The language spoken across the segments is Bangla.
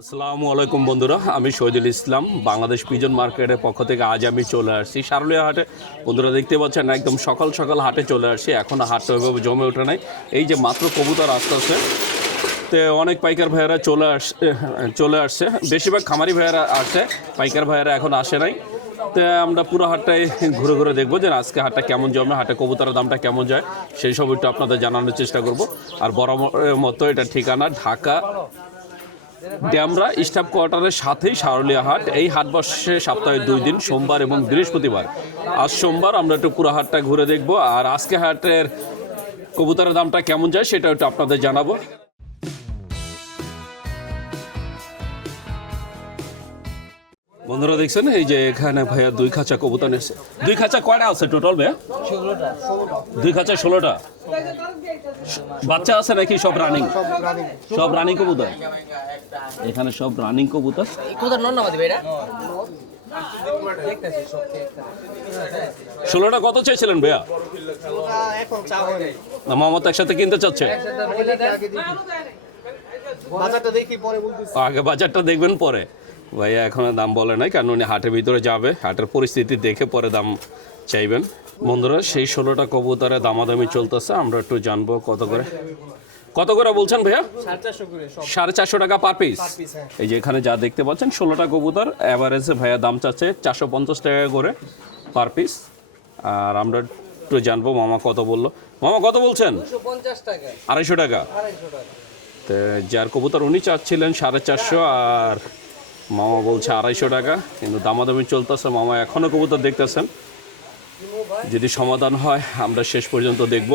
আসসালামু আলাইকুম বন্ধুরা, আমি শহীদুল ইসলাম। বাংলাদেশ পিজন মার্কেটের পক্ষ থেকে আজ আমি চলে আসছি সারুলিয়া হাটে। বন্ধুরা দেখতে পাচ্ছেন একদম সকাল সকাল হাটে চলে আসছি। এখনও হাটটা ওইভাবে জমে ওঠে নাই। এই যে মাত্র কবুতর আসতেছে, তো অনেক পাইকার ভাইয়েরা চলে আসছে। বেশিরভাগ খামারি ভাইয়েরা আসছে, পাইকার ভাইয়েরা এখন আসে নাই। তো আমরা পুরো হাটটায় ঘুরে ঘুরে দেখবো যে আজকে হাটটা কেমন জমে, হাটে কবুতরের দামটা কেমন যায় সেই সব একটু আপনাদের জানানোর চেষ্টা করব। আর বরাবরের মতো এটা ঠিকানা ঢাকা ড্যামরা স্টাফ কোয়ার্টারের সাথেই সারুলিয়া হাট। এই হাট বসে সপ্তাহে 2 দিন, সোমবার এবং বৃহস্পতিবার। আজ সোমবার, আমরা একটু পুরো হাটটা ঘুরে দেখব। আর আজকে হাটের কবুতরের দামটা কেমন যায় সেটা একটু আপনাদের জানাবো। বন্ধুরা দেখছেন এই যে এখানে ভাইয়া 2 খাঁচা কবুতর এসেছে। 2 খাঁচা কয়টা আছে টোটাল ভাইয়া? 2 খাঁচা 16টা। বাচ্চা আছে নাকি সব রানিং? সব রানিং কবুতর এখানে, সব রানিং কবুতর। কবুতর নর নামাদি ভাইরা 16টা কত চাইছিলেন ভাইয়া? না মোহাম্মদ একসাথে কিনতে চাচ্ছে? আগে বাজারটা দেখবেন পরে। ভাইয়া এখনো দাম বলে নাই, কারণ উনি হাটের ভিতরে যাবে, হাটের পরিস্থিতি দেখে পরে দাম চাইবেন। বন্ধুরা সেই 16টা কবুতরে দামাদামি চলতেছে, আমরা একটু জানবো কত করে বলছেন ভাইয়া? 450 টাকা পার পিস। এই যে এখানে যা দেখতে পাচ্ছেন 16টা কবুতর অ্যাভারেজে ভাইয়া দাম চাচ্ছে 450 টাকা করে পার পিস। আর আমরা একটু জানবো মামা কত বললো। মামা কত বলছেন? 250 টাকা। তো যার কবুতর উনি চাচ্ছিলেন 450, আর মামা বলছে 250 টাকা। কিন্তু দামাদামি চলতেছে, মামা এখনও কবুতর দেখতেছেন। যদি সমাধান হয় আমরা শেষ পর্যন্ত দেখব।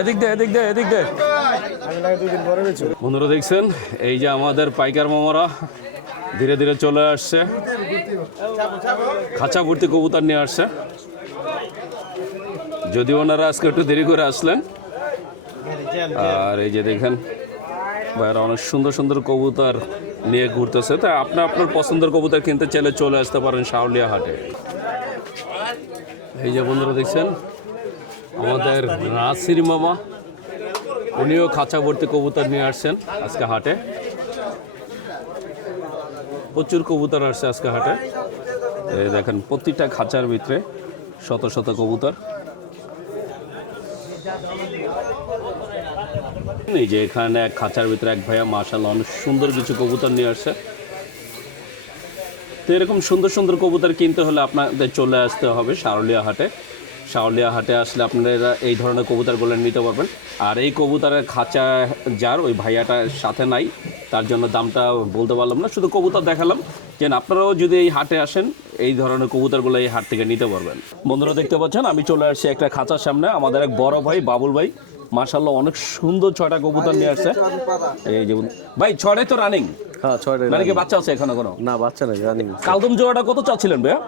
এদিক দে। বন্ধুরা দেখছেন এই যে আমাদের পাইকার মামারা ধীরে ধীরে চলে আসছে, খাঁচা ভর্তি কবুতর নিয়ে আসছে। যদি ওনারা আজকে একটু দেরি করে আসলেন। আর এই যে দেখেন ভাইয়ারা অনেক সুন্দর সুন্দর কবুতর নিয়ে ঘুরতেছে। তাই আপনার পছন্দের কবুতর কিনতে চাইলে চলে আসতে পারেন সারুলিয়া হাটে। এই যে বন্ধুরা দেখছেন আমাদের নাসির মামা, উনিও খাঁচা ভর্তি কবুতর নিয়ে আসছেন আজকে হাটে। প্রচুর কবুতর আসছে আজকে হাটে। এই দেখেন প্রতিটা খাঁচার ভিতরে শত শত কবুতর। এই যে এখানে এক খাঁচার ভিতরে এক ভাইয়া মাশাআল্লাহ অনেক সুন্দর কিছু কবুতর নিয়ে আসছে। তো এরকম সুন্দর সুন্দর কবুতর কিনতে হলে আপনাদের চলে আসতে হবে সারুলিয়া হাটে। সারুলিয়া হাটে আসলে আপনারা এই ধরনের কবুতরগুলো নিতে পারবেন। আর এই কবুতরের খাঁচা যার ওই ভাইয়াটার সাথে নাই, তার জন্য দামটা বলতে পারলাম না, শুধু কবুতর দেখালাম। যে আপনারাও যদি এই হাটে আসেন এই ধরনের কবুতরগুলো এই হাট থেকে নিতে পারবেন। বন্ধুরা দেখতে পাচ্ছেন আমি চলে আসছি একটা খাঁচার সামনে। আমাদের এক বড় ভাই বাবুল ভাই মাশাআল্লাহ অনেক সুন্দর 6টা কবুতর নিয়ে আসছে। এই যে ভাই 6টাই তো রানিং? হ্যাঁ 6টাই। মানে কি বাচ্চা আছে এখানে কোনো? না বাচ্চা নাই, রানিং। কালদম জোড়াটা কত চাচ্ছিলেন ভাইয়া?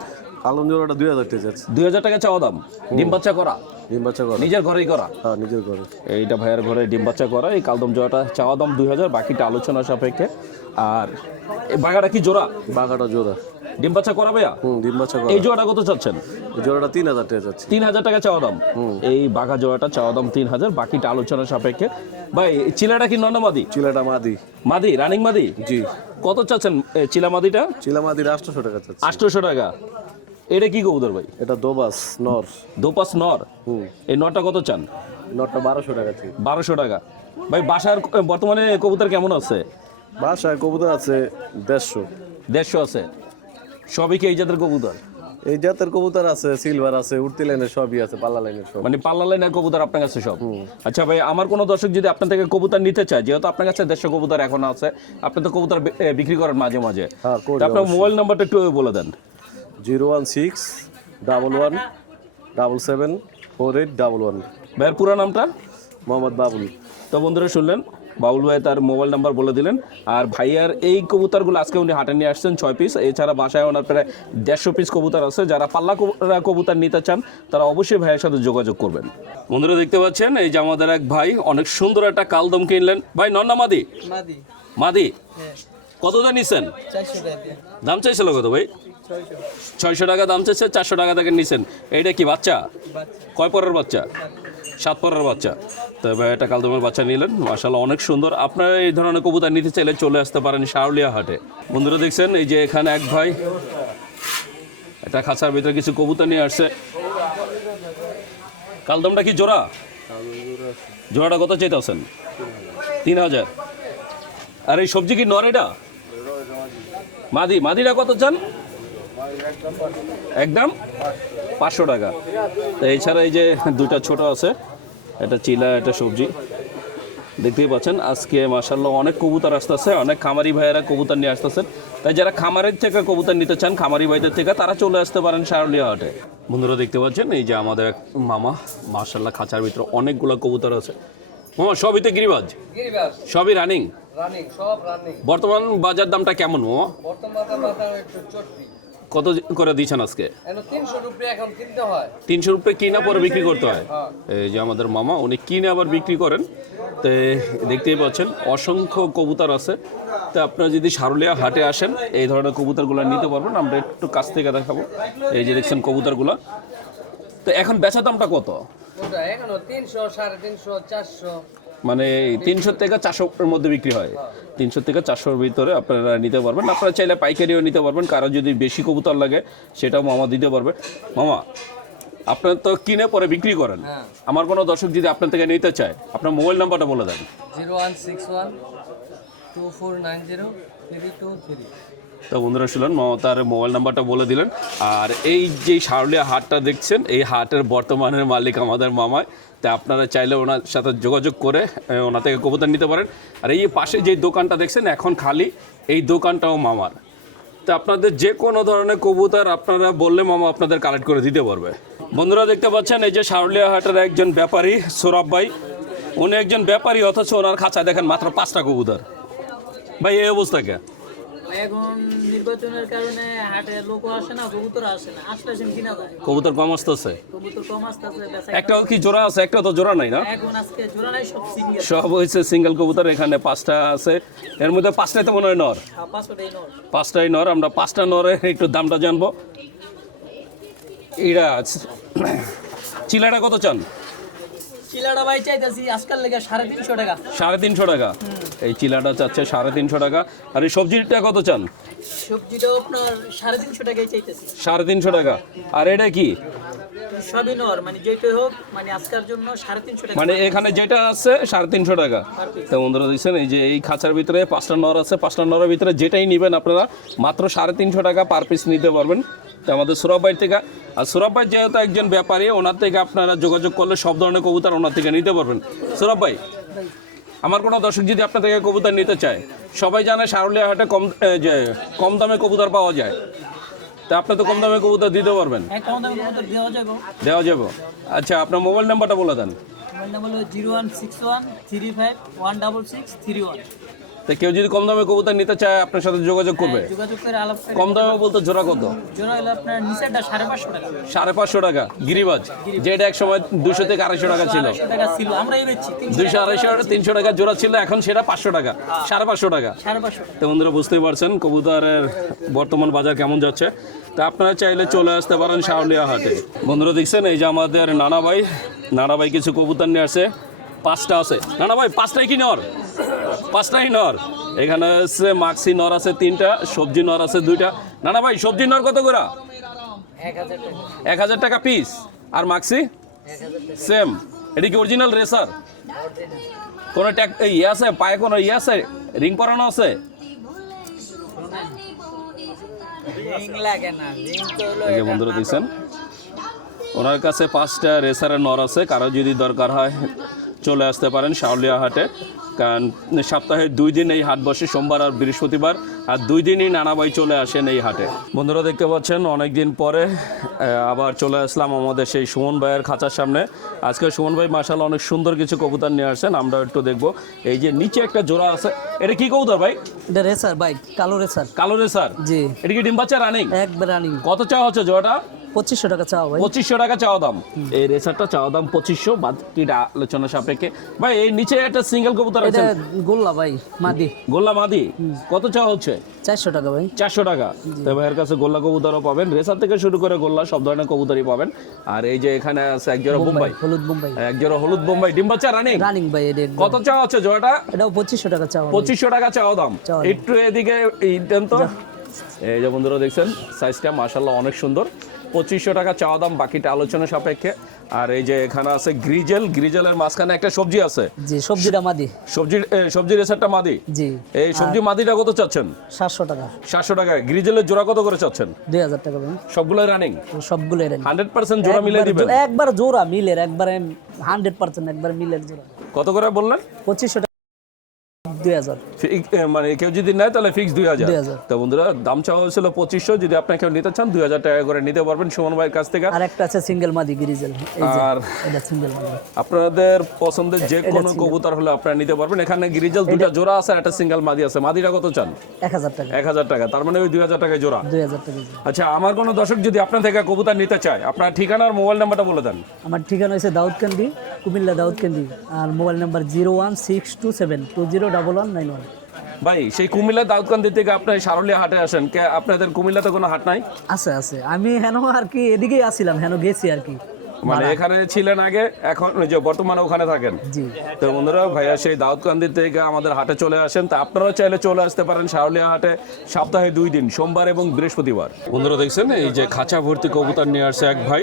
কালদম জোড়াটা 2000 টাকা যাচ্ছে। 2000 টাকা চাওয়া দাম। ডিম বাচ্চা করা? ডিম বাচ্চা করা নিজের ঘরেই করা? হ্যাঁ নিজের ঘরে। এইটা ভাইয়ের ঘরে ডিম বাচ্চা করা। এই কালদম জোড়াটা চাওয়া দাম 2000, বাকিটা আলোচনা সাপেক্ষে। আর এই বাঘাটা কি জোড়া? বাঘাটা জোড়া। ডিম বাচ্চা করা ভাইয়া? ডিম বাচ্চা করা। এই জোড়াটা কত চাচ্ছেন? এই জোড়াটা 3000 টাকা যাচ্ছে। 3000 টাকা চাওয়া দাম। এই বাঘা জোড়াটা চাওয়া দাম 3000, বাকিটা আলোচনা সাপেক্ষে। ভাই চিলাটা কি নর মাদি? চিলাটা মাদি। মাদি, রানিং মাদি? জি। কত চাচ্ছেন চিলা মাদিটা? চিলা মাদির 800 টাকা যাচ্ছে। 800 টাকা। এটা কি কবুতর ভাই? এটা দোবাস নর। দোপাস নর। এই নরটা কত চান? নরটা 1200 টাকা আছে। 1200 টাকা। ভাই বাসার বর্তমানে কবুতর কেমন আছে? বাসায় কবুতর আছে 150 আছে। সবই কি এই জাতের কবুতর? এই জাতের কবুতর আছে, সিলভার আছে, উড়তি লাইনের সবই আছে, পাল্লা লাইনের সব। মানে পাল্লা লাইনের কবুতর আপনার কাছে সব? আচ্ছা ভাই, আমার কোনো দর্শক যদি আপনার থেকে কবুতর নিতে চায়, যেহেতু আপনার কাছে 150 কবুতর এখন আছে, আপনি তো কবুতর বিক্রি করেন মাঝে মাঝে, হ্যাঁ করি। আপনার মোবাইল নাম্বারটা একটু বলে দেন। 01611774811। ভাইয়ের পুরো নামটা? মোহাম্মদ বাবুল। তো বন্ধুরা শুনলেন, বাবুল ভাই তার মোবাইল নাম্বার বলে দিলেন। আর ভাইয়ার এই কবুতরগুলো আজকে উনি হাটে নিয়ে আসছেন 6 পিস। এছাড়া বাসায় ওনার প্রায় 150 পিস কবুতর আছে। যারা পাল্লা কবুতর নিতে চান তারা অবশ্যই ভাইয়ের সাথে যোগাযোগ করবেন। বন্ধুরা দেখতে পাচ্ছেন এই যে আমাদের এক ভাই অনেক সুন্দর একটা কালদম কিনলেন। ভাই নর না মাদি? মাদি। কত দাম নিছেন? 400 টাকা দিয়ে। দাম চাইছিল কত ভাই? 600 টাকা দাম চাইছে, 400 টাকা থেকে নিছেন। এইটা কি বাচ্চা? কয় পরের বাচ্চা? 7 পরের বাচ্চা। তবে এটা কালদমের বাচ্চা নিলেন, মাশাআল্লাহ অনেক সুন্দর। আপনারা এই ধরনের কবুতর নিতে চাইলে চলে আসতে পারেন শাওলিয়া হাটে। বন্ধুরা দেখছেন এই যে এখানে এক ভাই এটা খাঁচার ভিতরে কিছু কবুতর নিয়ে আসছে। কালদমটা কি জোড়া? জোড়াটা কত চাইতেছেন? 3000। আর এই সবজি কি নর? এটা মাদিটা কত চান? একদম 500 টাকা। তো এছাড়া এই যে দুটা ছোট আছে, এটা চিলা, এটা সবজি। দেখতেই পাচ্ছেন আজকে মাশাআল্লাহ অনেক কবুতর আসতেছে, অনেক খামারি ভাইয়েরা কবুতর নিয়ে আসতেছেন। তাই যারা খামারের থেকে কবুতর নিতে চান, খামারি ভাইদের থেকে, তারা চলে আসতে পারেন শাওলিয়া হাটে। বন্ধুরা দেখতে পাচ্ছেন এই যে আমাদের এক মামা, মাশাআল্লাহ খাঁচার ভিতরে অনেকগুলো কবুতর আছে। মামা সবই তো গিরিবাজ? গিরিবাজ, সবই রানিং? রানিং, সব রানিং। বর্তমান বাজার দামটা কেমন মামা? বর্তমান বাজার একটু চট্টি। কত করে দিচ্ছেন আজকে? এখন 300 টাকা এখন কিনতে হয়। 300 রুপিয়া কিনা পরে বিক্রি করতে হয়। এই যে আমাদের মামা, উনি কিনে আবার বিক্রি করেন। তো দেখতেই পাচ্ছেন অসংখ্য কবুতর আছে। তো আপনারা যদি শারুলিয়া হাটে আসেন এই ধরনের কবুতরগুলো নিতে পারবেন। আমরা একটু কাছ থেকে দেখাবো। এই যে দেখছেন কবুতরগুলো। তো এখন বেচা দামটা কত? ওটা এখনো 300, 350, 400। মানে 300 থেকে 400 এর মধ্যে বিক্রি হয়। 300 থেকে 400-র ভিতরে আপনারা নিতে পারবেন। আপনারা চাইলে পাইকারিও নিতে পারবেন। কারো যদি বেশি কবুতর লাগে সেটাও মামা দিতে পারবে। মামা আপনার তো কিনে পরে বিক্রি করেন, আমার কোনো দর্শক যদি আপনার থেকে নিতে চায় আপনার মোবাইল নাম্বারটা বলে দেন। 0161 2490 323। তো বন্ধুরা শুনলেন, মামা তার মোবাইল নাম্বারটা বলে দিলেন। আর এই যে শারুলিয়া হাটটা দেখছেন, এই হাটের বর্তমানের মালিক আমাদের মামায়। তা আপনারা চাইলে ওনার সাথে যোগাযোগ করে ওনার থেকে কবুতর নিতে পারেন। আর এই পাশে যে দোকানটা দেখছেন এখন খালি, এই দোকানটাও মামার। তো আপনাদের যে কোনো ধরনের কবুতর আপনারা বললে মামা আপনাদের কালেক্ট করে দিতে পারবে। বন্ধুরা দেখতে পাচ্ছেন এই যে শারুলিয়া হাটের একজন ব্যাপারী সৌরভ ভাই, উনি একজন ব্যাপারী, অথচ ওনার খাঁচা দেখেন মাত্র 5টা কবুতর। ভাই এই অবস্থা কে? এখন নির্বাচনের কারণে হাটে লোক আসে না, কবুতর আসে না, আসলে সেম কিনা যায়। কবুতর কম আসতেছে? কবুতর কম আসতেছে, একটাও কি জোড়া আছে? একটা তো জোড়া নাই না? এখন আজকে জোড়া নাই, সব সিঙ্গেল। সব হয়েছে সিঙ্গেল কবুতর। এখানে 5টা আছে, এর মধ্যে 5টাই তো মনে হয় নর। 5টাই নর। 5টাই নর। আমরা 5টা নরের একটু দামটা জানবো। এইটা চিলাটা কত চান? চিলাটা ভাই চাইতেছি আজকাল লেগে 350 টাকা। 350 টাকা। এই চিলাটা চাচ্ছে 350 টাকা। আর এই সবজিটা কত চান? সবজিটাও আপনার 350 টাকাই চাইতেছি। 350 টাকা। আর এটা কি? সবই নর, মানে যেটাই হোক, মানে আজকের জন্য 350 টাকা। মানে এখানে যেটা আছে 350 টাকা। তো বন্ধুরা দেখছেন এই যে এই খাঁচার ভিতরে 5টা নর আছে। 5টা নরের ভিতরে যেটাই নেবেন আপনারা মাত্র 350 টাকা পার পিস নিতে পারবেন। তো আমাদের সৌরভ ভাই থেকে। আর সৌরভ ভাই যেহেতু একজন ব্যাপারী, ওনার থেকে আপনারা যোগাযোগ করলে সব ধরনের কবুতর ওনার থেকে নিতে পারবেন। সৌরভ ভাই, আমার কোনো দর্শক যদি আপনার থেকে কবুতর নিতে চায়, সবাই জানে শারুলিয়া হাটে কম দামে কবুতর পাওয়া যায়। তা আপনি তো কম দামে কবুতর দিতে পারবেন। কম দামে কবুতর দেওয়া যাবে। আচ্ছা আপনার মোবাইল নাম্বারটা বলে দেন। মোবাইল নাম্বার হলো 0161 35 166 31। তো কেউ যদি কম দামে কবুতর নিতে চায় আপনার সাথে যোগাযোগ করবে। যোগাযোগ করে আলাপ করে। কম দামে বলতে জোড়া কত? জোড়া হলো আপনার নিচেরটা 550 টাকা। 550 টাকা গিরিবাজ, যেটা এক সময় 200 থেকে 250 টাকা ছিল। 200 টাকা ছিল, আমরা এই বেচছি 200 250 300 টাকা জোড়া ছিল, এখন সেটা 500 টাকা, 550 টাকা। 550 টাকা। তো বন্ধুরা বুঝতেই পারছেন কবুতরের বর্তমান বাজার কেমন যাচ্ছে। তা আপনারা চাইলে চলে আসতে পারেন শাওলিয়া হাটে। বন্ধুরা দেখছেন এই যে আমাদের নানা ভাই কিছু কবুতর নিয়ে আসছে। 5টা আছে। নানা ভাই 5টাই কি নর? 5টাই নর। এখানে আছে মাক্সি নর আছে 3টা, সবজি নর আছে 2টা। নানা ভাই সবজি নর কত করে? 1000 টাকা। 1000 টাকা পিস। আর মাক্সি? 1000 টাকা। সেম। এটা কি অরিজিনাল রেসার? কোনো ট্যাগ ইয়ে আছে? পায়ে কোনো ইয়ে আছে? রিং পরানো আছে? রিং লাগে না, রিং তো হলো এই যে বন্ধুরা দেখছেন ওনার কাছে 5টা রেসারের নর আছে। কারো যদি দরকার হয় চলে আসতে পারেন শাওলিয়া হাটে। কারণ সপ্তাহে 2 দিন এই হাট বসে, সোমবার আর বৃহস্পতিবার। আর 2 দিনই নানা ভাই চলে আসেন এই হাটে। বন্ধুরা দেখতে পাচ্ছেন অনেক দিন পরে আবার চলে আসলাম আমাদের সেই সুমন ভাইয়ের খাঁচার সামনে। আজকে সুমন ভাই মাশাআল্লাহ অনেক সুন্দর কিছু কবুতর নিয়ে আসছেন, আমরা একটু দেখবো। এই যে নিচে একটা জোড়া আছে, এটা কি কবুতর ভাই? এটা রেসার ভাই, কালো রেসার। কালো রেসার? জি। এটা কি ডিম বাচ্চা রানিং? একবার রানিং। কত চাওয়া হচ্ছে জোড়াটা? 2500 টাকা চাও ভাই। 2500 টাকা চাওয়া দাম। এই রেসারটা চাওয়া দাম 2500, বাকিটা আলোচনা সাপেক্ষে। ভাই এই নিচে একটা সিঙ্গেল কবুতর আছে, এটা গোল্লা ভাই, মাদি। গোল্লা মাদি, কত চাওয়া হচ্ছে? 400 টাকা ভাই। 400 টাকা। তো ভাইয়ের কাছে গোল্লা কবুতরও পাবেন, রেসার থেকে শুরু করে গোল্লা সব ধরনের কবুতরই পাবেন। আর এই যে এখানে আছে একজোড়া বোম্বাই, হলুদ বোম্বাই। একজোড়া হলুদ বোম্বাই ডিম বাচ্চা রানিং। রানিং ভাই, এটা একদম। কত চাওয়া হচ্ছে জোড়াটা? এটাও 2500 টাকা চাও। 2500 টাকা চাওয়া দাম। চাওয়া দাম। একটু এদিকে দেন তো। এই যে বন্ধুরা দেখছেন সাইজটা মাশাআল্লাহ অনেক সুন্দর। 2500 টাকা চাওয়া দাম, বাকিটা আলোচনা সাপেক্ষে। আর এই যে এখানে আছে গ্রিজেলের মাঝখানে একটা সবজি আছে। জি, সবজিটা মাদি। সবজি রেসারটা মাদি। জি। এই সবজি মাদিটা কত চাচ্ছেন? 700 টাকা। 700 টাকা। গ্রিজেলের জোড়া কত করে চাচ্ছেন? 2000 টাকা ভাই। সবগুলো রানিং? সবগুলো রানিং। 100% জোড়া মিলে দিবেন? একবার জোড়া মিলের, একবারে 100% একবার মিলের জোড়া। কত করে বললেন? 2500 টাকা। 2000। মানে কেউ যদি নেয় তাহলে ফিক্স 2000। 2000। তো বন্ধুরা দাম চাওয়া হয়েছিল 2500, যদি আপনি কেউ নিতে চান 2000 টাকা করে নিতে পারবেন সুমন ভাইয়ের কাছ থেকে। আর একটা আছে সিঙ্গেল মাদি গ্রিজেল, এই যে আর এটা সিঙ্গেল মাদি। আপনাদের পছন্দের যে কোনো কবুতর হলে আপনারা নিতে পারবেন। এখানে গ্রিজেল দুটো জোড়া আছে আর একটা সিঙ্গেল মাদি আছে। মাদিটা কত চান? 1000 টাকা। 1000 টাকা, তার মানে ওই 2000 টাকায় জোড়া। 2000 টাকা জোড়া। আচ্ছা, আমার কোনো দর্শক যদি আপনার থেকে কবুতর নিতে চায়, আপনার ঠিকানা আর মোবাইল নাম্বারটা বলে দেন। আমার ঠিকানা হচ্ছে দাউদকান্দি, কুমিল্লা দাউদকান্দি। আর মোবাইল নাম্বার 01627201191। ভাই সেই কুমিল্লা দাউদকান্দি থেকে আপনি সারুলিয়া হাটে আসেন, আপনাদের কুমিল্লাতে কোনো হাট নাই? আছে আছে, আমি হেন আর কি এদিকেই আসছিলাম, হেন গেছি আর কি। মানে এখানে ছিলেন আগে, এখন ওই যে বর্তমানে ওখানে থাকেন। জি। তো বন্ধুরা ভাইয়া সেই দাউদকান্দি থেকে আমাদের হাটে চলে আসেন। তা আপনারাও চাইলে চলে আসতে পারেন সারুলিয়া হাটে সপ্তাহে 2 দিন, সোমবার এবং বৃহস্পতিবার। বন্ধুরা দেখছেন এই যে খাঁচা ভর্তি কবুতর নিয়ে আসছে এক ভাই।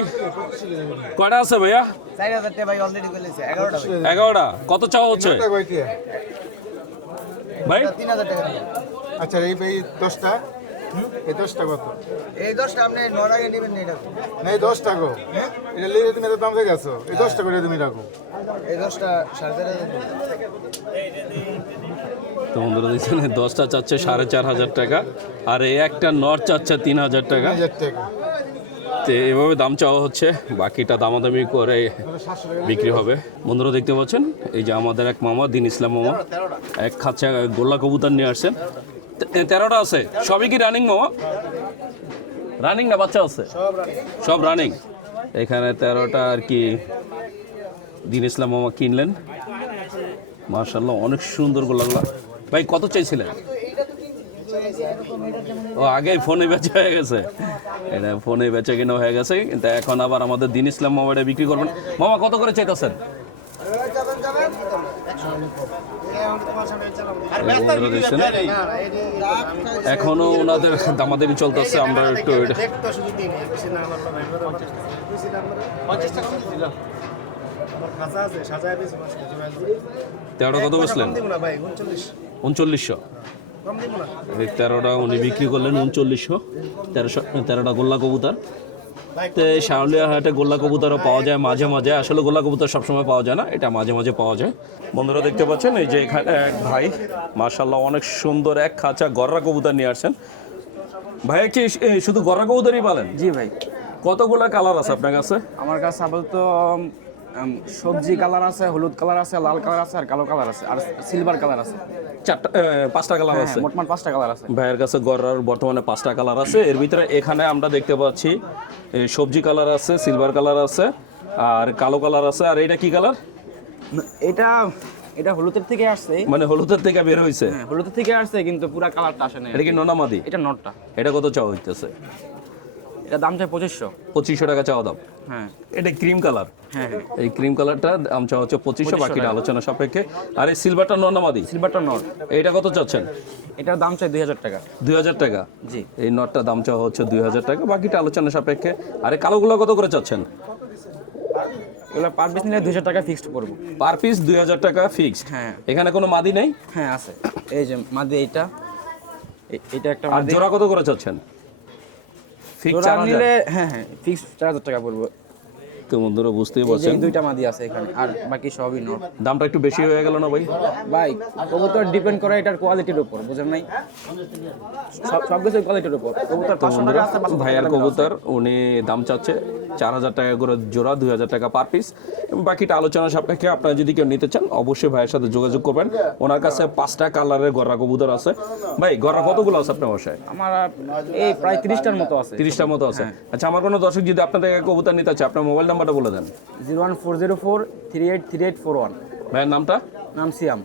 কয়টা আছে ভাইয়া? 4000 টাকা ভাই অলরেডি বলেছে 11টা ভাই। 11টা। কত চাওয়া হচ্ছে ভাই? 3000 টাকা। আচ্ছা এই 10টা, এই 10টা কত? এই 10টা আপনি 9 টাকা নেবেন না এটা। না এই 10টা গো, এটা লিয়ে তুমি এত দাম দিয়ে গেছো, এই 10টা করে তুমি রাখো। এই 10টা 4500 তো বন্ধুরা দেখছেন 10টা চাচ্ছে 4500 টাকা, আর এই একটা নর চাচ্ছে 3000 টাকা। 1000 টাকা। তো এভাবে দাম চাওয়া হচ্ছে, বাকিটা দামাদামি করে বিক্রি হবে। বন্ধুরা দেখতে পাচ্ছেন এই যে আমাদের এক মামা, দিন ইসলাম মামা, এক খাঁচা গোল্লা কবুতর নিয়ে আসছেন। 13টা আছে, সবই কি রানিং মামা? রানিং না বাচ্চা আছে? সব রানিং। এখানে 13টা আর কি দিন ইসলাম মামা কিনলেন। মাশাআল্লাহ অনেক সুন্দর গোল্লাগুলা। ভাই কত চাইছিলেন? ও আগে ফোনে বেচা হয়ে গেছে, এটা ফোনে বেচা কিনা হয়ে গেছে, কিন্তু এখন আবার আমাদের দিন ইসলাম মামাটা বিক্রি করবেন। মামা কত করে চাইতেছেন? এখনো ওনাদের দামাদামি চলতেছে, আমরা একটু 13টা কত বেচলেন? 3900। এই 13টা উনি বিক্রি করলেন 3900। 13টা গোল্লা কবুতর। তো সারুলিয়া হাটে গোল্লা কবুতরও পাওয়া যায় মাঝে মাঝে, আসলে গোল্লা কবুতর সবসময় পাওয়া যায় না, এটা মাঝে মাঝে পাওয়া যায়। বন্ধুরা দেখতে পাচ্ছেন এই যে এখানে এক ভাই মাশাআল্লাহ অনেক সুন্দর এক খাঁচা গররা কবুতর নিয়ে আসছেন। ভাইয়া কি শুধু গররা কবুতরই পালেন? জি ভাই, কতগুলা কালার আছে আপনার কাছে? আমার কাছে আপাতত সবজি কালার আছে, হলুদ কালার আছে, লাল কালার আছে, আর কালো কালার আছে, আর সিলভার কালার আছে। 5টা কালার আছে। মোটমাট 5টা কালার আছে ভাইয়ের কাছে গররার বর্তমানে 5টা কালার আছে। এর ভিতরে এখানে আমরা দেখতে পাচ্ছি সবজি কালার আছে, সিলভার কালার আছে, আর কালো কালার আছে। আর এটা কি কালার? এটা হলুদের থেকে আসছে, মানে হলুদের থেকে বের হয়েছে? হ্যাঁ হলুদের থেকে আসছে, কিন্তু পুরো কালারটা আসে না। এটা কি নোনামাদি? এটা নটটা। এটা কত চাওয়া হইতেছে? এটা দাম চাই 2500। 2500 টাকা চাওয়া দাম। হ্যাঁ এটা ক্রিম কালার। হ্যাঁ হ্যাঁ, এই ক্রিম কালারটা দাম চাওয়া হচ্ছে 2500, বাকিটা আলোচনা সাপেক্ষে। আর এই সিলভারটা নোনামাদি, সিলভারটা নট, এইটা কত চাচ্ছেন? এটার দাম চাই 2000 টাকা। 2000 টাকা। জি। এই নটটা দাম চাওয়া হচ্ছে 2000 টাকা, বাকিটা আলোচনা সাপেক্ষে। আর এই কালোগুলো কত করে চাচ্ছেন? এগুলো পার পিস নিলে 2000 টাকা ফিক্সড করবো। পার পিস 2000 টাকা ফিক্সড। হ্যাঁ। এখানে কোনো মাদি নেই? হ্যাঁ আছে, এই যে মাদি, এটা একটা আর মাদি। জোড়া কত করে চাচ্ছেন? ফিক্স জোড়া নিলে হ্যাঁ হ্যাঁ ফিক্সড 4000 টাকা পড়বে। তো বন্ধুরা বুঝতেই এই যে পারছেন এই দুইটা মাদি আছে এখানে, আর বাকি সবই নর। দামটা একটু বেশি হয়ে গেল না ভাই? ভাই কবুতর ডিপেন্ড করে এটার কোয়ালিটির উপর, বুঝেন নাই? সব কিছু কোয়ালিটির উপর। কবুতর 500 টাকা আছে, 500 ভাইয়ার টাকা কবুতর উনি দাম চাচ্ছে 4,000 টাকা করে জোড়া, 2,000 টাকা পার পিস। বাকিটা আলোচনা সাপেক্ষে আপনারা যদি কেউ নিতে চান অবশ্যই ভাইয়ের সাথে যোগাযোগ করবেন। ওনার কাছে 5টা কালারের গররা কবুতর আছে। ভাই গররা কতগুলো আছে আপনার বাসায়? আমার এই প্রায় 30টার মতো আছে। 30টার মতো আছে। আচ্ছা, আমার কোনো দর্শক যদি আপনার থেকে কবুতর নিতে চায় আপনার মোবাইল নাম্বারটা বলে দেন। 01404383841। ভাইয়ের নামটা? নাম সিয়াম।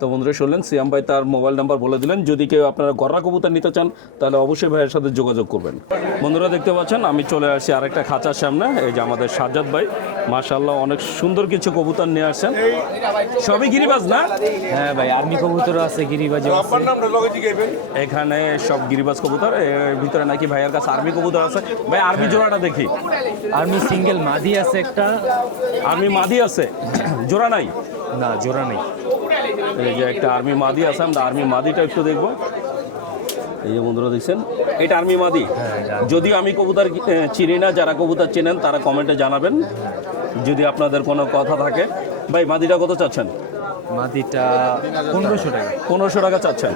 তো বন্ধুরা শুনলেন, সিয়াম ভাই তার মোবাইল নাম্বার বলে দিলেন। যদি কেউ আপনারা গররা কবুতর নিতে চান তাহলে অবশ্যই ভাইয়ের সাথে যোগাযোগ করবেন। বন্ধুরা দেখতে পাচ্ছেন আমি চলে আসছি আরেকটা খাঁচার সামনে। এই যে আমাদের সাজ্জাদ ভাই, মাশাআল্লাহ অনেক সুন্দর কিছু কবুতর নিয়ে আসছেন। সবই গিরিবাজ না? হ্যাঁ ভাই, আর্মি কবুতর আছে, গিরিবাজ আছে। এখানে সব গিরিবাজ কবুতর, এর ভিতরে নাকি ভাইয়ের কাছে আর্মি কবুতর আছে। ভাই আর্মি জোড়াটা দেখি। আর্মি সিঙ্গেল মাদি আছে একটা। আর্মি মাদি আছে, জোড়া নাই? না, জোড়া নেই। এই যে একটা আর্মি মাদি আছে, আমরা আর্মি মাদিটা একটু দেখবো। এই যে বন্ধুরা দেখছেন, এটা আর্মি মাদি। যদিও আমি কবুতর চিনি না, যারা কবুতর চেনেন তারা কমেন্টে জানাবেন যদি আপনাদের কোনো কথা থাকে। ভাই মাদিটা কত চাচ্ছেন? মাদিটা 1500 টাকা। 1500 টাকা চাচ্ছেন।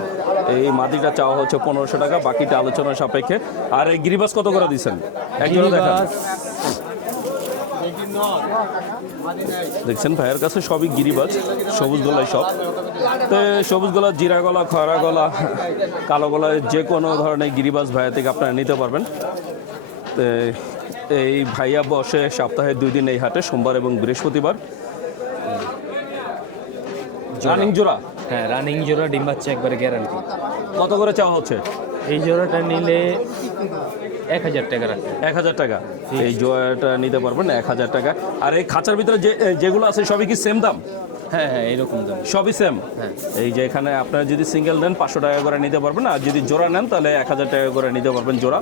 এই মাদিটা চাওয়া হচ্ছে 1500 টাকা, বাকিটা আলোচনার সাপেক্ষে। আর এই গিরিবাজ কত করে দিচ্ছেন? একজন দেখেন, দেখছেন ভাইয়ের কাছে সবই গিরিবাজ, সবুজ গলায় সব। তো সবুজ গলা, জিরা গলা, খয়রা গলা, কালো গলায় যে কোনো ধরনের গিরিবাজ ভাইয়া থেকে আপনারা নিতে পারবেন। তো এই ভাইয়া বসে সপ্তাহে 2 দিন এই হাটে, সোমবার এবং বৃহস্পতিবার। রানিং জোড়া? হ্যাঁ, রানিং জোড়া, ডিম বাচ্চা একবারে গ্যারান্টি। কত করে চাওয়া হচ্ছে? এই জোড়াটা নিলে 1000 টাকা রাখবে। 1000 টাকা এই জোড়াটা নিতে পারবেন 1000 টাকা। আর এই খাঁচার ভিতরে যেগুলো আছে সবই কি সেম দাম? হ্যাঁ হ্যাঁ, এরকম দাম। সবই সেম। হ্যাঁ। এই যে এখানে আপনারা যদি সিঙ্গেল নেন 500 টাকা করে নিতে পারবেন, আর যদি জোড়া নেন তাহলে 1000 টাকা করে নিতে পারবেন জোড়া।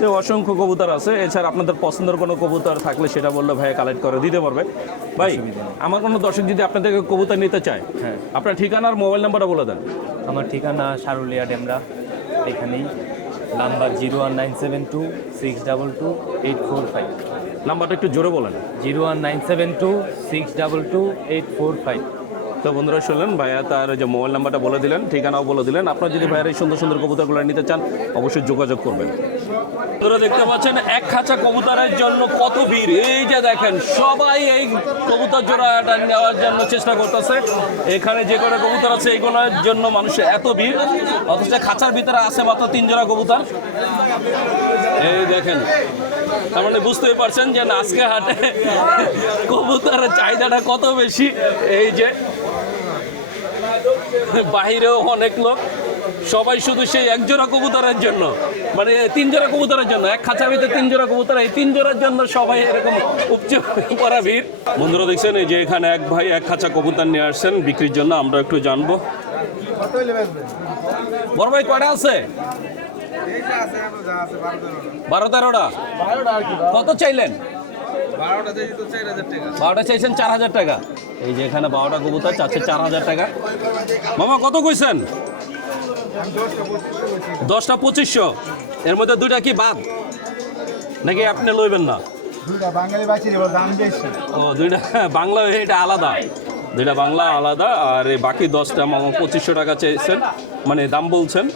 তো অসংখ্য কবুতর আছে। এছাড়া আপনাদের পছন্দের কোনো কবুতর থাকলে সেটা বললে ভাই কালেক্ট করে দিতে পারবে। ভাই আমার কোনো দর্শক যদি আপনাদের কবুতর নিতে চায়, হ্যাঁ, আপনার ঠিকানা আর মোবাইল নাম্বারটা বলে দেন। আমার ঠিকানা সারুলিয়া ডেমরা, এখানেই। নাম্বার 01972622845। নাম্বারটা একটু জোরে বলেন। 01972622845। তো বন্ধুরা শুনলেন, ভাইয়া তার যে মোবাইল নাম্বারটা বলে দিলেন, ঠিকানাও বলে দিলেন। আপনারা যদি ভাইয়ের এই সুন্দর সুন্দর কবুতরগুলো নিতে চান অবশ্যই যোগাযোগ করবেন। আপনারা দেখতে পাচ্ছেন এক খাঁচা কবুতরের জন্য কত ভিড়। এই যে দেখেন সবাই এই কবুতর জোড়াটা নেওয়ার জন্য চেষ্টা করতেছে। এখানে যে কটা কবুতর আছে এইগুলোর জন্য মানুষের এত ভিড়, অথচ খাঁচার ভিতরে আছে মাত্র 3 জোড়া কবুতর। এই দেখেন, তার মানে বুঝতেই পারছেন যে আজকে হাটে কবুতরের চাহিদাটা কত বেশি। এই যে বাহিরেও অনেক লোক, সবাই শুধু সেই 1 জোড়া কবুতরের জন্য, মানে 3 জোড়া কবুতরের জন্য, এক খাঁচার ভিতরে 3 জোড়া কবুতর, এই 3 জোড়ার জন্য সবাই এরকম উপচে পড়া ভিড়। বন্ধুরা দেখছেন এই যে এখানে এক ভাই 1 খাঁচা কবুতর নিয়ে আসছেন বিক্রির জন্য, আমরা একটু জানবো। বড় ভাই কয়টা আছে? 12-13টা। কত চাইলেন? 12টা চাইছেন 4000 টাকা। এই যে এখানে 12টা কবুতর চাচ্ছে 4000 টাকা। মামা কত কইছেন? 10টা 2500। এর মধ্যে 2টা কি বাদ নাকি আপনি লইবেন না? ও 2টা বাংলা, এটা আলাদা। 2টা বাংলা আলাদা, আর এই বাকি 10টা মামা 2500 টাকা চাইছেন, মানে দাম বলছেন।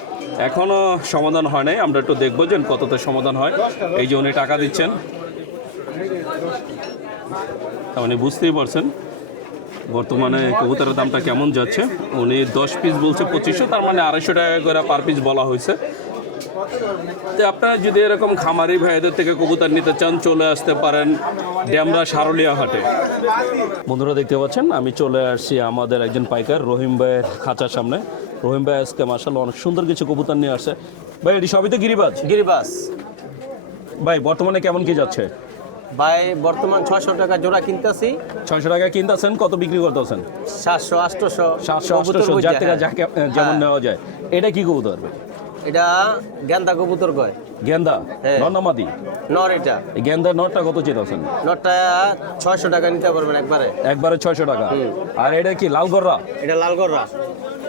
এখনো সমাধান হয় নাই, আমরা একটু দেখবো যে কততে সমাধান হয়। এই যে উনি টাকা দিচ্ছেন, তার মানে বুঝতেই পারছেন বর্তমানে কবুতরের দামটা কেমন যাচ্ছে। উনি 10 পিস বলছে 2500, তার মানে 250 টাকা করে পার পিস বলা হয়েছে। তো আপনারা যদি এরকম খামারি ভাইদের থেকে কবুতর নিতে চান চলে আসতে পারেন ডেমরা সারুলিয়া হাটে। বন্ধুরা দেখতে পাচ্ছেন আমি চলে আসছি আমাদের একজন পাইকার রহিম ভাইয়ের খাঁচার সামনে। রহিম ভাই আজকে মাশাআল্লাহ অনেক সুন্দর কিছু কবুতর নিয়ে আসছে। ভাই এটি সবই তো গিরিবাজ? গিরিবাস ভাই বর্তমানে কেমন কি যাচ্ছে? ভাই বর্তমান 600 টাকা জোড়া কিনতেছি। 600 টাকা কিনতেছেন, কত বিক্রি করতেছেন? 700 800 700-800 যার থেকে যাকে যেমন নেওয়া যায়। এটা কি কবুতর? এটা গেন্দা কবুতর কয়। গেন্দা হ্যাঁ। নরনামাদি নর, এটা এই গেন্দার নটটা কত চেয়েছেন? নরটা 600 টাকা নিতে পারবেন একবারে। একবারে 600 টাকা। আর এটা কি লাল গররা? এটা লাল গররা,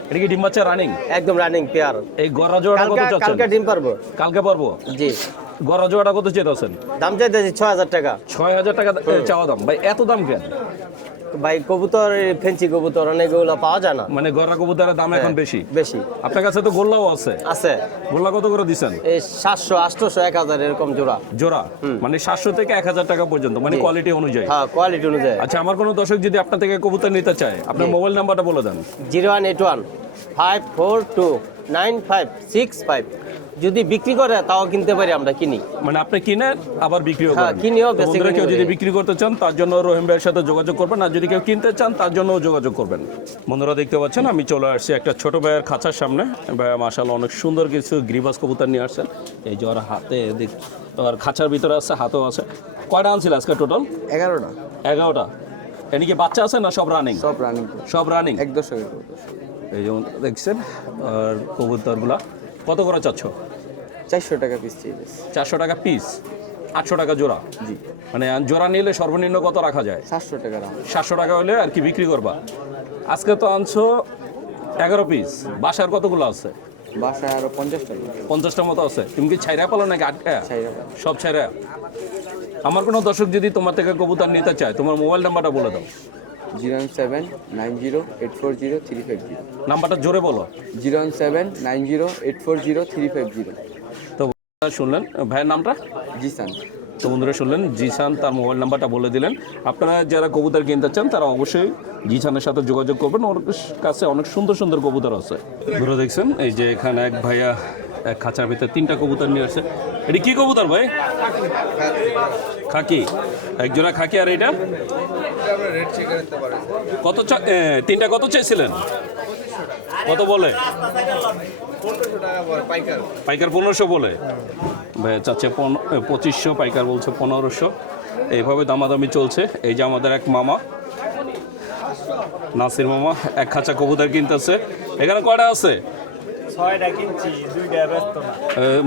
এটা কি ডিম বাচ্চা রানিং? একদম রানিং পেয়ার। এই গররা জোড়া কত চাচ্ছেন? কালকে ডিম পারবো। কালকে পারবো? জি। গড়া জোড়াটা কত চেয়েছেন? দাম চাইতেছি 6,000 টাকা। 6,000 টাকা চাওয়া দাম। ভাই এত দাম কেন? ভাই কবুতর ফেন্সি কবুতর অনেকগুলো পাওয়া যায় না, মানে গড়া কবুতরের দাম এখন বেশি। বেশি আপনার কাছে তো গোল্লাও আছে, আছে। গোল্লা কত করে দিচ্ছেন? এই 700, 800, 1000 এরকম জোড়া। জোড়া মানে 700 থেকে 1000 টাকা পর্যন্ত, মানে কোয়ালিটি অনুযায়ী। হ্যাঁ, কোয়ালিটি অনুযায়ী। আচ্ছা, আমার কোনো দর্শক যদি আপনার থেকে কবুতর নিতে চায়, আপনার মোবাইল নাম্বারটা বলে দেন। 0181-542-9565। যদি বিক্রি করে তাও কিনতে পারি, আমরা কিনি। মানে আপনি কিনে আবার বিক্রিও হ্যাঁ, করেন? কিনিও তো বেশি বন্ধুরা, কেউ কিনি যদি করি। বিক্রি করতে চান তার জন্য রহিম ভাইয়ের সাথে যোগাযোগ করবেন, আর যদি কেউ কিনতে চান তার জন্য যোগাযোগ করবেন। বন্ধুরা দেখতে পাচ্ছেন আমি চলে আসছি একটা ছোট ভাইয়ের খাঁচার সামনে। ভাইয়া মাশাআল্লাহ অনেক সুন্দর কিছু গ্রিবাস কবুতর নিয়ে আসছেন। এই যে ওর হাতে আর খাঁচার ভিতরে আছে, হাতেও আছে। কয়টা আনছিল আজকে টোটাল? 11টা। 11টা। এনে কি বাচ্চা আছে না সব রানিং? সব রানিং। সব রানিং। 1 দশকের কবুতর। এই যেমন দেখছেন, আর কবুতরগুলা কত করে চাচ্ছ? 400 টাকা পিস চাইছে। 400 টাকা পিস, 800 টাকা জোড়া। জি। মানে জোড়া নিলে সর্বনিম্ন কত রাখা যায়? 700 টাকা দাম। 700 টাকা হলে আর কি বিক্রি করবা। আজকে তো আনছো 11 পিস, বাসার কতগুলো আছে? বাসায় আরো 50 টাকা। 50টার মতো আছে। তুমি কি ছাইরা পালো নাকি আটকা? ছাইরা পালো। সব ছাইরা। আমার কোনো দর্শক যদি তোমার থেকে কবুতর নিতে চায়, তোমার মোবাইল নাম্বারটা বলে দাও। 01790840350। নাম্বারটা জোরে বলো। 01790840350। তো বন্ধুরা শুনলেন ভাইয়ের নামটা? জিসান। তো বন্ধুরা শুনলেন, জিসান তার মোবাইল নাম্বারটা বলে দিলেন। আপনারা যারা কবুতর কিনতে চান তারা অবশ্যই জিসানের সাথে যোগাযোগ করবেন, ওর কাছে অনেক সুন্দর সুন্দর কবুতর আছে। ঘুরে দেখছেন এই যে এখানে এক ভাইয়া এক খাঁচার ভিতরে 3টা কবুতর নিয়ে আসছে। এটা কি কবুতর ভাই? খাকি। এক জোড়া খাকি। আর এটা কত? 3টা কত চাইছিলেন? কত বলে? পাইকার 1500 বলে। ভাই চাচ্ছে 2500, পাইকার বলছে 1500। এইভাবে দামাদামি চলছে। এই যে আমাদের এক মামা নাসির মামা এক খাঁচা কবুতর কিনতেছে। এখানে কয়টা আছে? 6টা কিনছি, 2টা ব্যস্ত না।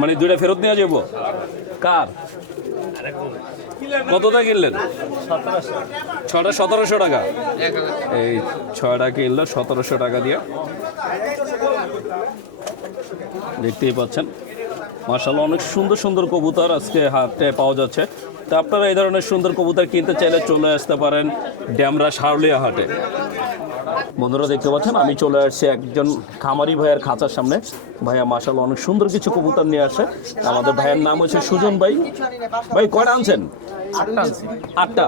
মানে 2টা ফেরত নিয়ে যাবো? কার? কতটা কিনলেন? 6টা 1700 টাকা। এই 6টা কিনলো 1700 টাকা দিয়ে। দেখতেই পাচ্ছেন মাশাআল্লাহ অনেক সুন্দর সুন্দর কবুতর আজকে হাটে পাওয়া যাচ্ছে। তো আপনারা এই ধরনের সুন্দর কবুতর কিনতে চাইলে চলে আসতে পারেন ড্যামরা সারুলিয়া হাটে। বন্ধুরা দেখতে পাচ্ছেন আমি চলে আসছি একজন খামারি ভাইয়ের খাঁচার সামনে। ভাইয়া মাশাআল্লাহ অনেক সুন্দর কিছু কবুতর নিয়ে আসে। আমাদের ভাইয়ের নাম হচ্ছে সুজন ভাই। ভাই কয়টা আনছেন? 8টা আনছি। 8টা?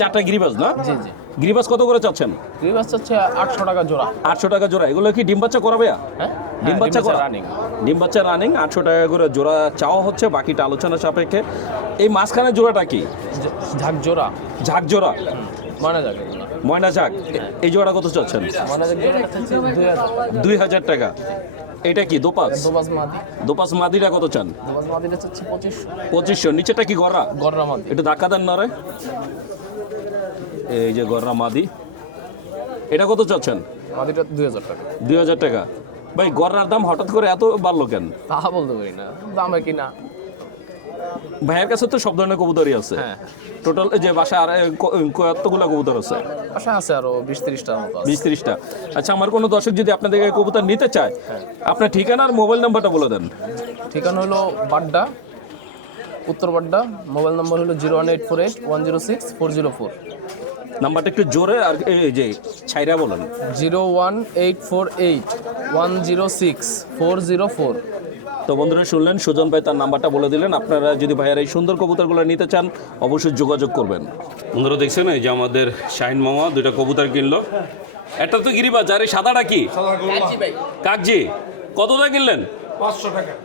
4টা গিরিবাজ না? জি জি। গিরিবাজ কত করে চাচ্ছেন? গ্রিবাস হচ্ছে 800 টাকা জোড়া। 800 টাকা জোড়া। এগুলো কি ডিম বাচ্চা করাবে? হ্যাঁ, ডিম বাচ্চা করা রানিং। ডিম বাচ্চা রানিং। 800 টাকা করে জোড়া চাওয়া হচ্ছে, বাকিটা আলোচনা সাপেক্ষে। এই মাঝখানে জোড়াটা কি? ঝাক জোড়া। ঝাক জোড়া, মানে যাকে ময়না ঝাক। এই জোড়া কত চাচ্ছেন? মানে যাক জোড়া হচ্ছে 2000। 2000 টাকা। এটা কি দোপাস? দোবাজ মাদি। দোপাস মাদিটা কত চান? দোবাজ মাদিটা হচ্ছে 2500। 2500। নিচেটা কি গররা? গররা মাদি। এটা ধাক্কা দেন না রে। এই যে গররা মাদি, এটা কত চাচ্ছেন? মাদিটা 2000 টাকা। 2000 টাকা। ভাই গররার দাম হঠাৎ করে এত বাড়লো কেন? তাহা বলতে পারি না, দামে কিনা। ভাইয়ের কাছে তো সব ধরনের কবুতরই আছে। হ্যাঁ। টোটাল যে বাসায় আর কতগুলো কবুতর আছে? আশা আছে আরো 20-30টার মতো আছে। 20-30টা। আচ্ছা, আমার কোনো দর্শক যদি আপনাদের কবুতর নিতে চায়, আপনার ঠিকানা আর মোবাইল নাম্বারটা বলে দেন। ঠিকানা হলো বাড্ডা, উত্তর বাড্ডা। মোবাইল নম্বর হলো 0184106 404। নাম্বারটা একটু জোরে আর এই যে ছাইরা বলেন। 0184106 404। তো বন্ধুরা শুনলেন, সুজন ভাই তার নাম্বারটা বলে দিলেন। আপনারা যদি ভাইয়ের এই সুন্দর কবুতরগুলো নিতে চান অবশ্যই যোগাযোগ করবেন। বন্ধুরা দেখছেন এই যে আমাদের শাহিন মামা 2টা কবুতর কিনলো। একটা তো গিরিবাজ, আর এই সাদাটা কি? কাকজি। কতটা কিনলেন?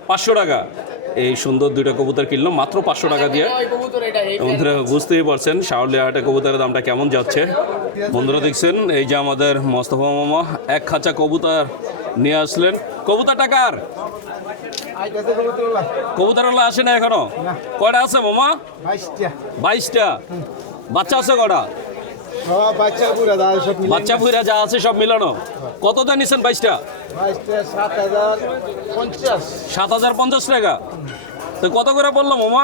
500 টাকা। এই সুন্দর 2টা কবুতর কিনলো মাত্র 500 টাকা দিয়ে। বন্ধুরা বুঝতেই পারছেন সাউলিয়া হাটে কবুতরের দামটা কেমন যাচ্ছে। বন্ধুরা দেখছেন এই যে আমাদের মোস্তফা মামা এক খাঁচা কবুতর নিয়ে আসলেন। কবুতর টাকার কবুতরওয়ালা আসে না এখনো? কয়টা আছে মামা? 22টা। বাচ্চা আছে কয়টা? বাচ্চা বুড়া যা আছে সব মিলানো। কত দাম নিছেন? 22টা 7050 টাকা। তো কত করে বললো মামা?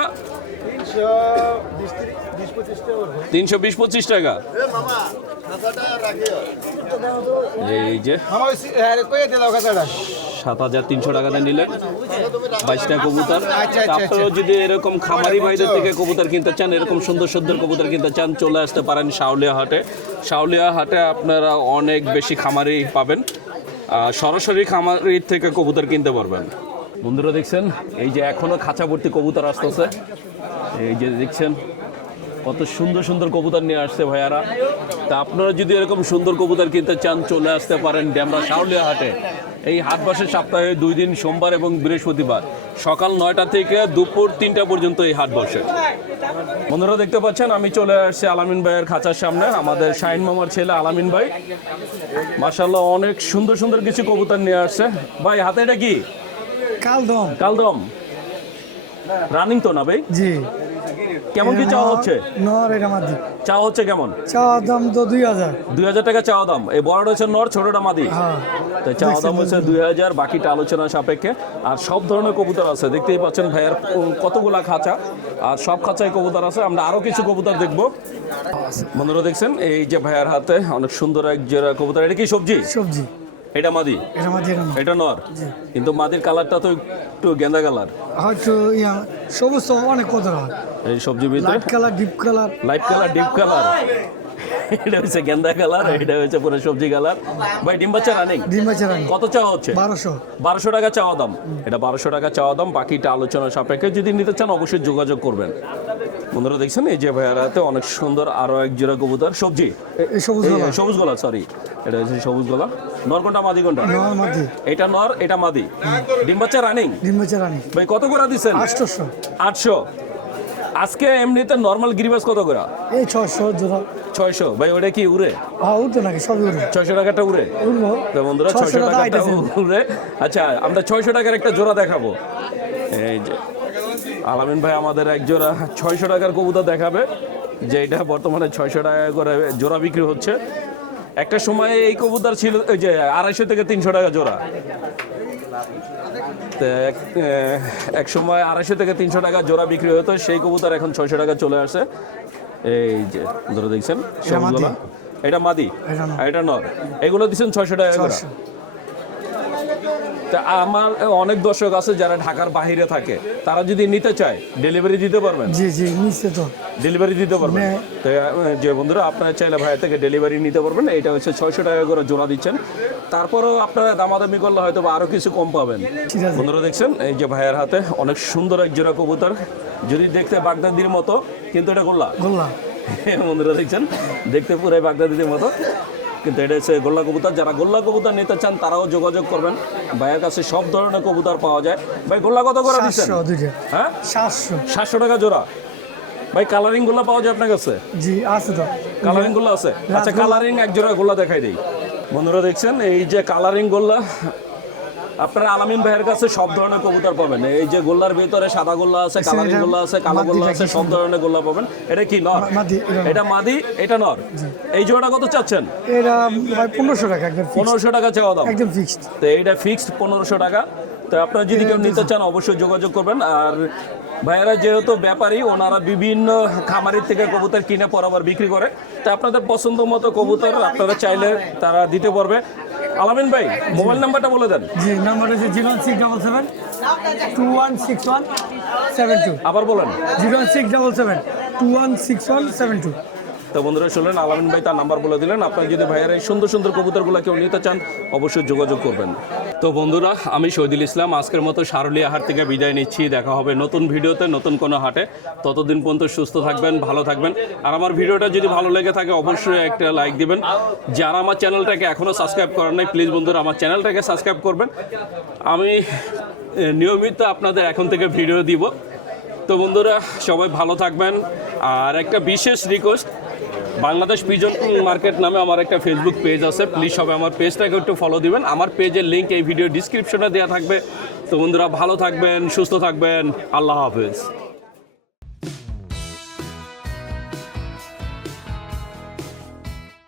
320-25 টাকা। এই যে 7,300 টাকাতে নিলেন 22টা কবুতর। তা আপনারাও যদি এরকম খামারি ভাইদের থেকে কবুতর কিনতে চান, এরকম সুন্দর সুন্দর কবুতর কিনতে চান, চলে আসতে পারেন শাওলিয়া হাটে। শাওলিয়া হাটে আপনারা অনেক বেশি খামারি পাবেন, সরাসরি খামারি থেকে কবুতর কিনতে পারবেন। বন্ধুরা দেখছেন এই যে এখনো খাঁচা ভর্তি কবুতর আসতেছে, এই যে দেখছেন কত সুন্দর সুন্দর কবুতর নিয়ে আসছে ভাইয়ারা। তা আপনারা যদি এরকম সুন্দর কবুতর কিনতে চান, চলে আসতে পারেন ডেমরা শাওলিয়া হাটে। এই হাট বসে সপ্তাহে 2 দিন, সোমবার এবং বৃহস্পতিবার, সকাল 9টা থেকে দুপুর 3টা পর্যন্ত এই হাট বসে। বন্ধুরা দেখতে পাচ্ছেন আমি চলে আসছি আলামিন ভাইয়ের খাঁচার সামনে। আমাদের শাহিন মামার ছেলে আলামিন ভাই মাশাআল্লাহ অনেক সুন্দর সুন্দর কিছু কবুতর নিয়ে আসছে। ভাই হাতে এটা কি? কালদম। কালদম রানিং তো না ভাই? জি। কেমন কি চাওয়া হচ্ছে? নর এটা মাদি। চাওয়া হচ্ছে কেমন? চাওয়া দাম তো 2000। 2000 টাকা চাওয়া দাম। এই বড়টা হচ্ছে নর, ছোটটা মাদি। হ্যাঁ। তো চাওয়া দাম হচ্ছে 2000, বাকিটা আলোচনা সাপেক্ষে। আর সব ধরনের কবুতর আছে, দেখতেই পাচ্ছেন ভাইয়ার কতগুলা খাঁচা, আর সব খাঁচায় কবুতর আছে। আমরা আরো কিছু কবুতর দেখবো। বন্ধুরা দেখছেন এই যে ভাইয়ার হাতে অনেক সুন্দর এক জোড়া কবুতর। এটা কি সবজি? সবজি। এটা মাদি? এটা মাদি। এটা নর, কিন্তু মাদির কালারটা তো একটু গেন্দা কালার। হয়তো সবুজ তো অনেক কদর হয়। এই সবজির ভিতরে light colour, deep colour. Light colour, deep colour. এটা হচ্ছে গেন্দা কালার, এটা হচ্ছে পুরো সবজি কালার। ভাই ডিম বাচ্চা রানিং? ডিম বাচ্চা রানিং। কত চাওয়া হচ্ছে? 1200। 1200 টাকা চাওয়া দাম। এটা 1200 টাকা চাওয়া দাম, বাকিটা আলোচনা সাপেক্ষে। যদি নিতে চান অবশ্যই যোগাযোগ করবেন। বন্ধুরা দেখছেন এই যে ভাইয়ারাতে অনেক সুন্দর আরো এক জোড়া কবুতর সবজি। এই সবুজ গলা। সবুজ গলা, সরি এটা হচ্ছে সবুজ গলা। নর কোনটা, মাদি কোনটা? নর মাদি। এটা নর, এটা মাদি। ডিম বাচ্চা রানিং? ডিম বাচ্চা রানিং। ভাই কত করে দিচ্ছেন? 800। 800। আজকে এমনিতে নরমাল গিরিবাস কত করে? এই 600 জোড়া। 600। ভাই ওটা কি উড়ে? হ্যাঁ উঠতে নাকি সবই উঠে। 600 টাকাটা উড়ে? উঠবো। তো বন্ধুরা 600 টাকাটা উড়ে। আচ্ছা আমরা 600 টাকার একটা জোড়া দেখাবো। এই যে আলামিন ভাই আমাদের এক জোড়া 600 টাকার কবুতর দেখাবে, যে এটা বর্তমানে 600 টাকা করে জোড়া বিক্রি হচ্ছে। একটা সময় এই কবুতর ছিল ওই যে 250 থেকে 300 টাকা জোড়া। এক সময় 250 থেকে 300 টাকা জোড়া বিক্রি হতো, সেই কবুতর এখন 600 টাকা চলে আসে। এই যে ধরে দেখছেন সবগুলো। এটা মাদি, এটা নর। এগুলো দিচ্ছেন 600 টাকা করে। তা আমার অনেক দর্শক আছে যারা ঢাকার বাইরে থাকে, তারা যদি নিতে চায় ডেলিভারি দিতে পারবেন? জি জি নিশ্চয় তো ডেলিভারি দিতে পারবেন। তো যে বন্ধুরা আপনারা চাইলে ভাইয়া থেকে ডেলিভারি নিতে পারবেন। এটা হচ্ছে 600 টাকা করে জোড়া দিচ্ছেন। তারপরেও আপনারা দামাদামি করলে হয়তো আরো কিছু কম পাবেন। বন্ধুরা দেখছেন এই যে ভাইয়ের হাতে অনেক সুন্দর এক জোড়া কবুতর, যদি দেখতে বাগদাদির মতো, কিন্তু এটা গোল্লা। গোল্লা। বন্ধুরা দেখছেন দেখতে পুরাই বাগদাদির মতো, কিন্তু এটা হচ্ছে গোল্লা কবুতর। যারা গোল্লা কবুতর নিতে চান তারাও যোগাযোগ করবেন, ভাইয়ের কাছে সব ধরনের কবুতর পাওয়া যায়। ভাই গোল্লা কত করে দিচ্ছেন? 700। হ্যাঁ 700 টাকা জোড়া। ভাই কালারিং গোল্লা পাওয়া যায় আপনার কাছে? জি আছে তো। কালারিং গোল্লা আছে? আচ্ছা কালারিং এক জোড়া গোল্লা দেখাই দেই। বন্ধুরা দেখছেন এই যে কালারিং গোল্লা, আপনারা আলামিন ভাইয়ের কাছে সব ধরনের কবুতর পাবেন। এই যে গোল্লার ভিতরে সাদা গোল্লা আছে, কালারিং গোল্লা আছে, কালো গোল্লা আছে, সব ধরনের গোল্লা পাবেন। এটা কি নর? এটা মাদি, এটা নর। এই জোড়াটা কত চাচ্ছেন? এটা ভাই 1500 টাকা একদম। 1500 টাকা চাওয়া দাম একদম ফিক্সড। তো এইটা ফিক্সড 1500 টাকা। তো আপনারা যদি কেউ নিতে চান অবশ্যই যোগাযোগ করবেন। আর ভাইয়েরা যেহেতু ব্যাপারী, ওনারা বিভিন্ন খামারের থেকে কবুতর কিনে পর আবার বিক্রি করে, তো আপনাদের পছন্দ মতো কবুতর আপনারা চাইলে তারা দিতে পারবে। আলামিন ভাই মোবাইল নাম্বারটা বলে দেন। জি নাম্বার হচ্ছে 01677216172। আবার বলেন। 01677216172। তো বন্ধুরা শুনলেন আলামিন ভাই তার নাম্বার বলে দিলেন। আপনারা যদি ভাইয়ের এই সুন্দর সুন্দর কবুতরগুলো কেউ নিতে চান অবশ্যই যোগাযোগ করবেন। তো বন্ধুরা আমি শহীদুল ইসলাম আজকের মতো শারুলিয়া হাট থেকে বিদায় নিচ্ছি। দেখা হবে নতুন ভিডিওতে, নতুন কোনো হাটে। ততদিন পর্যন্ত সুস্থ থাকবেন, ভালো থাকবেন। আর আমার ভিডিওটা যদি ভালো লেগে থাকে অবশ্যই একটা লাইক দিবেন। যারা আমার চ্যানেলটাকে এখনও সাবস্ক্রাইব করেন নাই প্লিজ বন্ধুরা আমার চ্যানেলটাকে সাবস্ক্রাইব করবেন। আমি নিয়মিত আপনাদের এখন থেকে ভিডিও দিব। তো বন্ধুরা সবাই ভালো থাকবেন। আর একটা বিশেষ রিকোয়েস্ট, বাংলাদেশ পিজন মার্কেট নামে আমার একটা ফেসবুক পেজ আছে, প্লিজ সবাই আমার পেজটাকে একটু ফলো দিবেন। আমার পেজের লিঙ্ক এই ভিডিও ডিসক্রিপশনে দেওয়া থাকবে। তো বন্ধুরা ভালো থাকবেন, সুস্থ থাকবেন। আল্লাহ হাফেজ।